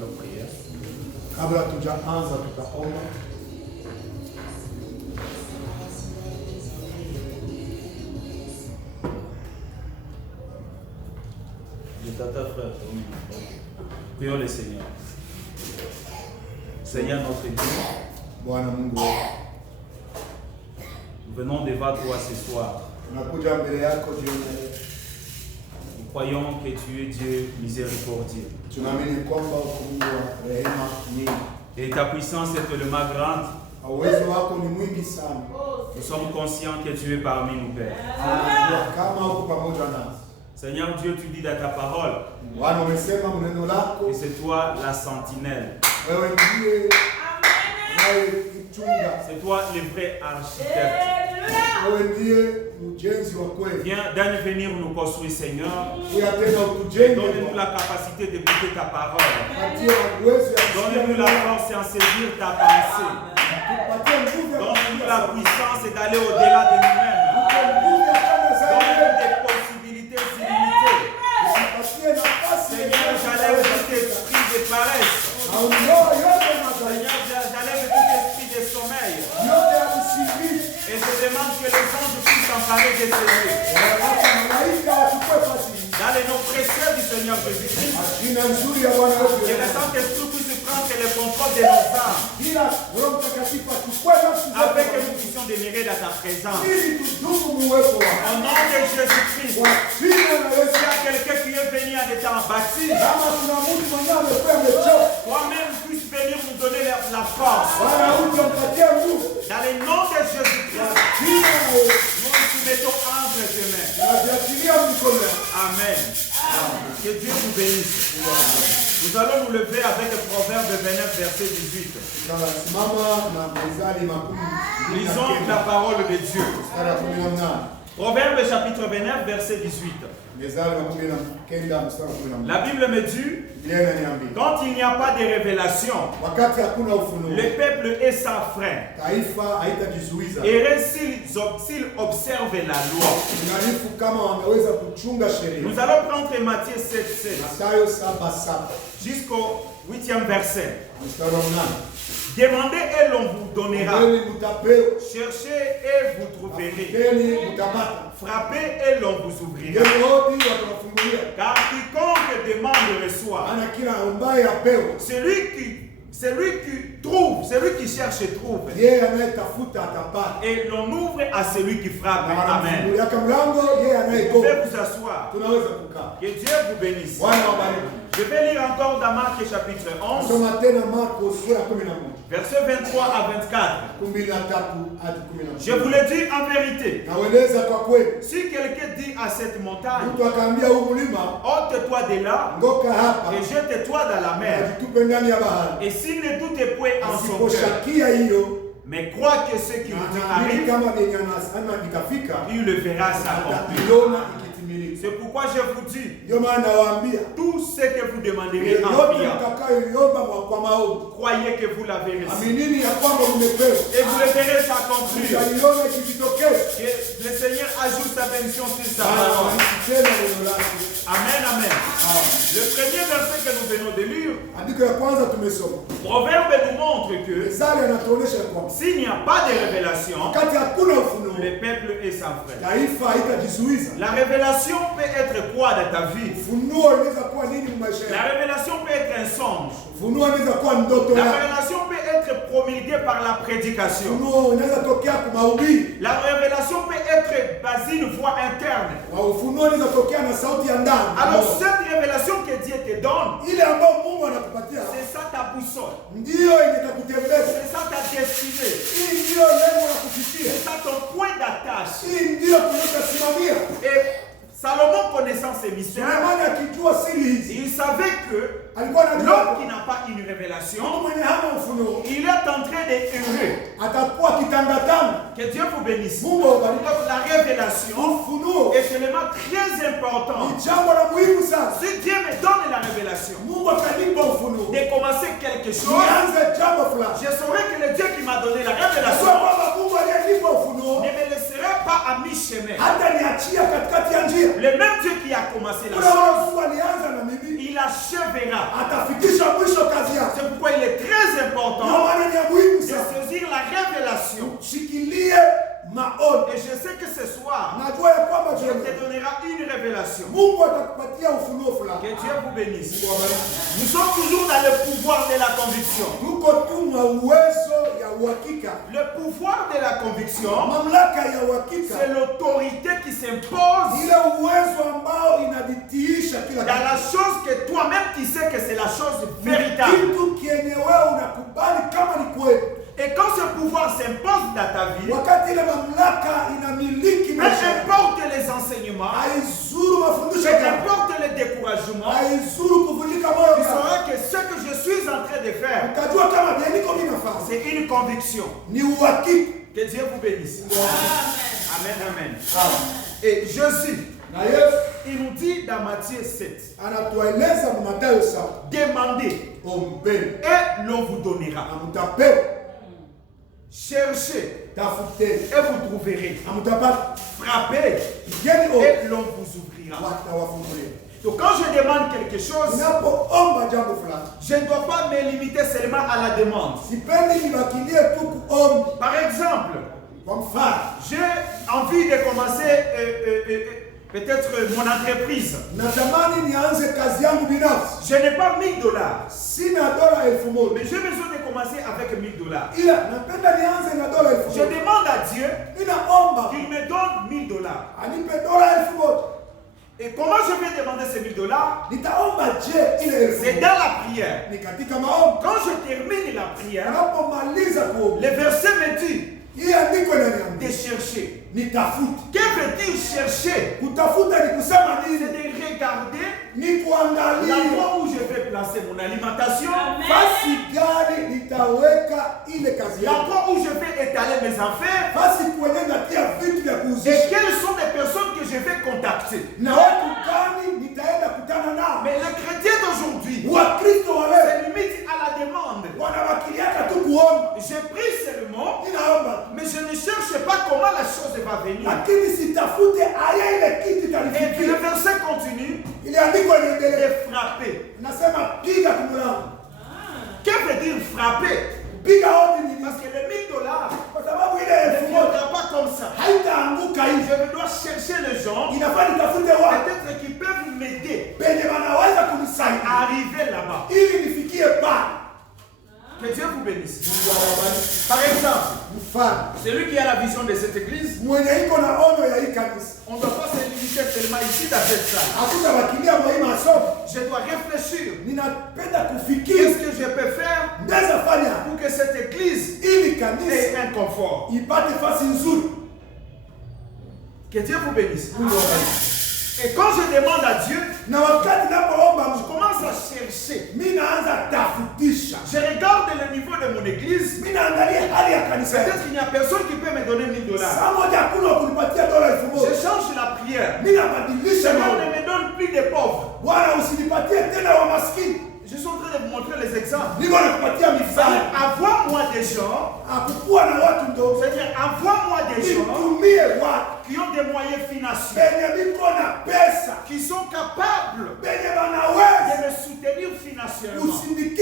allons prier. Kabla tujaanza tutaomba. Tata frère, prions le Seigneur. Seigneur notre Dieu, Bwana Mungu, nous venons devant toi ce soir. tunakuja mbele yako jioni. Nous croyons que tu es Dieu miséricordieux. Tunaamini kwamba uko Mungu wa rehema nyingi. Et ta puissance est tellement grande. Uwezo wako ni mwingi sana. Nous sommes conscients que tu es parmi nous, Père. Kama uko pamoja nasi. Seigneur Dieu, tu dis dans ta parole Bwana umesema maneno lako. que c'est toi la sentinelle. Wewe ndiye unayechunga. C'est toi le vrai architecte. Wewe ndiye mjenzi wa kweli. Viens d'venir nous construire, Seigneur. Donne-nous la capacité d'écouter ta parole. Donne-nous la force en saisir ta pensée. Donne-nous la puissance d'aller au-delà de nous-mêmes. Donne-nous des possibilités illimitées. Seigneur, j'enlève tout esprit de paresse. Seigneur, j'enlève tout esprit de sommeil. Et je demande que les anges puissent s'emparer de ces lieux. Dans les noms précieux du Seigneur Jésus-Christ. Que le Saint-Esprit puisse prendre le contrôle de nos âmes. Afin que nous puissions demeurer dans ta présence. Au nom de Jésus-Christ. S'il y a quelqu'un qui est venu en étant bâti, toi-même puisses venir nous donner la force. Dans le nom de Jésus-Christ, nous nous soumettons entre tes mains. Amen. Que Dieu vous bénisse. Nous allons nous lever avec le Proverbe 29, verset 18. Lisons la parole de Dieu. Proverbe chapitre 29, verset 18. La Bible me dit, quand il n'y a pas de révélation, le peuple est sans frein. Et s'il observe la loi. Nous allons prendre Matthieu 7 jusqu'au 8e verset. Demandez et l'on vous donnera. Cherchez et vous trouverez. Frappez et l'on vous ouvrira. Car quiconque demande reçoit. Celui qui trouve, celui qui cherche trouve. Et l'on ouvre à celui qui frappe. Amen. Vous pouvez vous asseoir. Que Dieu vous bénisse. Je vais lire encore dans Marc chapitre 11. Verset 23 à 24. Je vous le dis en vérité. Si quelqu'un dit à cette montagne, ôte-toi de là et jette-toi dans la mer. Et s'il ne doute point en son cœur, mais croit que ce qui lui arrive, il le verra s'accomplir. C'est pourquoi je vous dis, tout ce que vous demanderez en priant, croyez que vous l'avez reçu. Et vous le verrez s'accomplir. Que le Seigneur ajoute sa bénédiction sur sa parole. Amen, amen. Le premier verset que nous venons de lire, Proverbe nous montre que s'il n'y a pas de révélation, le peuple est sans frein. La révélation peut être quoi dans ta vie? La révélation peut être un songe. La révélation peut être promulguée par la prédication. La révélation peut être basée une voix interne. Alors cette révélation que Dieu te donne, c'est ça ta boussole. C'est ça ta destinée. C'est ça ton point d'attache. Et Salomon connaissant ces mystères, il savait que l'homme qui n'a pas une révélation, il est en train d'errer. Que Dieu vous bénisse. Donc la révélation est tellement très importante. Si Dieu me donne la révélation de commencer quelque chose, je saurai que le Dieu qui m'a donné la révélation ne me laissera pas à mi-chemin. Le même Dieu qui a commencé la chose, il achèvera. Dieu vous bénisse. Nous sommes toujours dans le pouvoir de la conviction. Le pouvoir de la conviction, c'est l'autorité qui s'impose dans la chose que toi-même tu sais que c'est la chose véritable. Et quand ce pouvoir s'impose dans ta vie, peu importe les enseignements, peu importe les découragements, tu sauras que ce que je suis en train de faire, c'est une conviction. Que Dieu vous bénisse. Amen, amen. Et Jésus, il nous dit dans Matthieu 7, demandez et l'on vous donnera. Cherchez et vous trouverez. Frappez et l'on vous ouvrira. Donc quand je demande quelque chose, je ne dois pas me limiter seulement à la demande. Par exemple, j'ai envie de commencer peut-être mon entreprise. Je n'ai pas $1000. Mais j'ai besoin de commencer avec $1000. Je demande à Dieu qu'il me donne $1000. Et comment je vais demander ces $1000? C'est dans la prière. Quand je termine la prière, le verset me dit de chercher. Que veut dire chercher? C'est de regarder l'endroit où je vais placer mon alimentation, l'endroit où je vais étaler mes affaires, et quelles sont les personnes que je vais contacter. Mais les chrétiens d'aujourd'hui se limitent à la demande. Je prie seulement, mais je ne cherche pas comment la chose va venir. Et puis le verset continue de frapper. Que veut dire frapper? Parce que les $1000 ne viendra pas comme ça. Je dois chercher les gens peut-être qui peuvent m'aider à arriver là-bas. Que Dieu vous bénisse. Par exemple, celui qui a la vision de cette église, on ne doit pas se limiter seulement ici dans cette salle. Je dois réfléchir. Qu'est-ce que je peux faire pour que cette église ait un confort? Que Dieu vous bénisse. Et quand je demande à Dieu, je commence à chercher. Je regarde le niveau de mon église. Peut-être qu'il n'y a personne qui peut me donner $1000. Je change la prière. Seigneur, ne me donne plus de pauvres. Je suis en train de vous montrer les exemples. Envoie-moi des gens. Seigneur, envoie-moi des gens qui ont des moyens financiers, qui sont capables de me soutenir financièrement. Et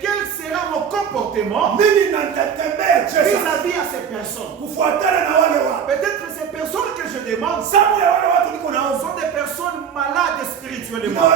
quel sera mon comportement vis-à-vis à ces personnes? Peut-être que ces personnes que je demande sont des personnes malades spirituellement.